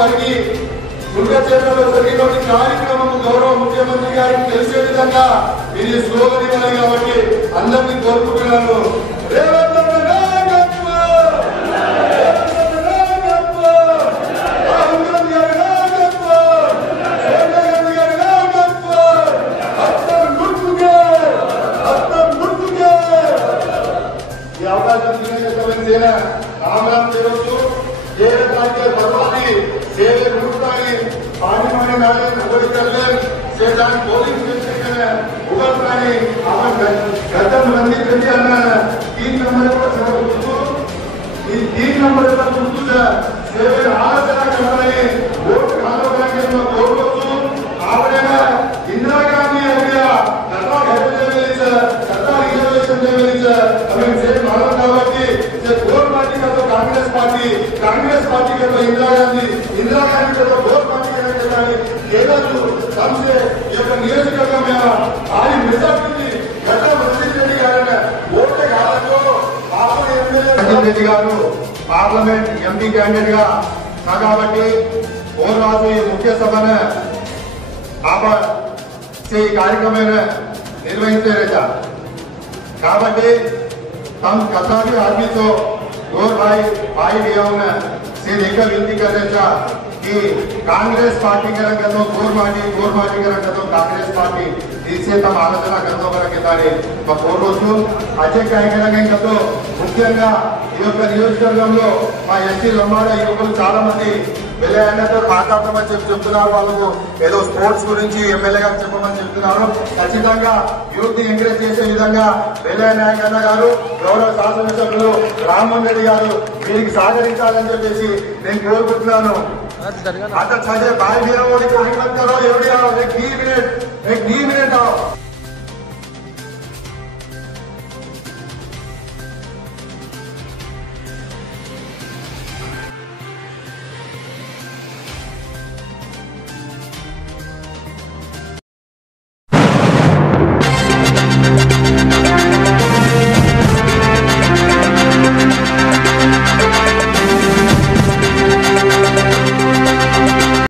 కలిగి దుర్గచేతలో జరిగినటువంటి కార్యక్రమం గౌరవ ముఖ్యమంత్రి గారికి తెలిసే విధంగా ఇది స్లోగన్ ఇవ్వాలి కాబట్టి అందరినీ కోరుకుంటున్నాను. రేవంత్ రెడ్డి నాయకత్వం, రేవంత్ రెడ్డి నాయకత్వం, రాహుల్ గాంధీ గారి నాయకత్వం, సోనియా గాంధీ గారి నాయకత్వం, హస్తం గుర్తుకే, హస్తం గుర్తుకే. ఈ అవకాశం సేన రామరామ్ చేయవచ్చు भगवानी सेवे मुक्ताई पानी माने नाले नगरी करले से जान पोलिंग स्टेशन है उगर पानी अपन गदम मंदिर के अंदर 3 नंबर पर चलो ये 3 नंबर पर कुछ सेवे आराधना करने वोट खानो के में बोलतो आवडेना इंदिरा गांधी हो गया कथा घेरले से कथा रिजर्वेशन देवे से हमें से मालूम కాబట్టి से गोर पार्टी का तो कांग्रेस पार्टी के तो इंदिरा गांधी के तो गोर पार्टी के नेतानी केवल हमसे एक नियोजकवर्ग में भारी मेजॉरिटी गता मंत्री रेड्डी గారు ఓటే కాలంలో పాపం ఎమ్మెల్యే రెడ్డి గారు పార్లమెంట్ ఎంపీ క్యాండిడేట్ గా కాబట్టి ఓరాజు ఈ ముఖ్య సభను ఆపర్ से कार्यक्रम निर्वहित కాబట్టి हम कथा भी आदमी तो गोर भाई लिया से लेकर विनती कर रहे था कि कांग्रेस पार्टी के रंग तो गोर पार्टी के रंग तो कांग्रेस पार्टी इससे तम आलोचना करते बरके कोरोजु अजय क्या तो मुख्యంగా ఈ యొక్క నియోజకవర్గంలో మా ఎస్టీ లంబాడ యువకులు చాలా మంది వెళ్ళాయన్నతో మాట్లాడతామని చెప్తున్నారు. వాళ్ళకు ఏదో స్పోర్ట్స్ గురించి ఎమ్మెల్యే గారు చెప్పమని చెప్తున్నారు. ఖచ్చితంగా యూత్ ని ఎంకరేజ్ చేసే విధంగా వెల్లయ్య నాయక్ అన్న గారు గౌరవ శాసనసభ్యులు రామ్మోహన్ రెడ్డి గారు వీరికి సహకరించాలని చెప్పేసి నేను కోరుకుంటున్నాను. आता छाजे भाई मेरा वो को हिम्मत करो एवढी आओ एक 2 मिनट आओ.